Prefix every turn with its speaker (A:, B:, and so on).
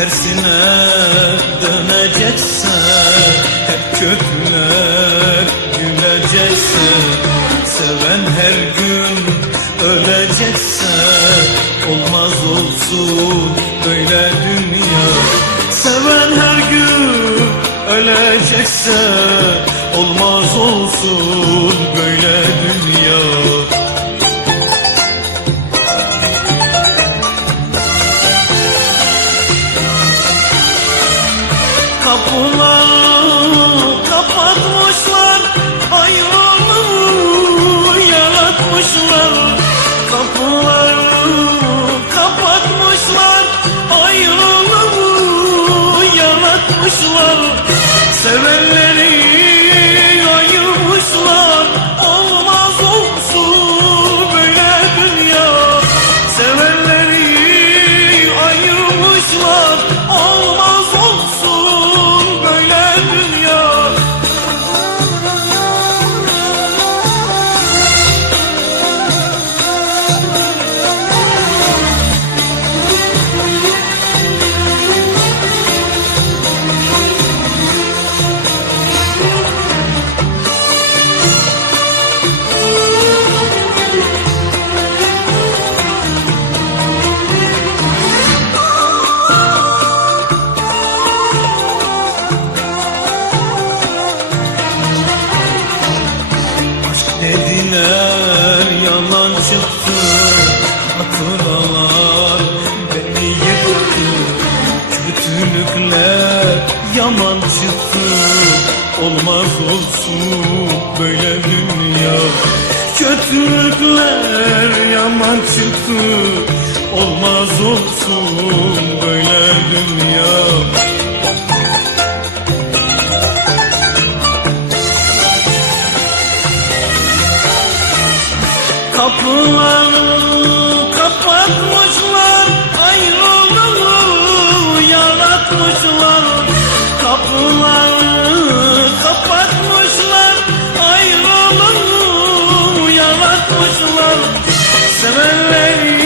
A: tersine dönecekse Hep kötüler gülecekse Seven her gün ölecekse Olmaz olsun böyle dünya. Seven her gün ölecekse Olmaz olsun Kapıları kapatmışlar Ayrılığı yaratmışlar. Kapıları kapatmışlar Ayrılığı yaratmışlar. Sevenleri Hatıralar beni yıktı. Kötülükler yaman çıktı. Olmaz olsun böyle dünya. Kötülükler yaman çıktı. Olmaz olsun böyle dünya. Kapıları kapatmışlar Ayrılığı yaratmışlar. Kapıları kapatmışlar Ayrılığı yaratmışlar. Sevenleri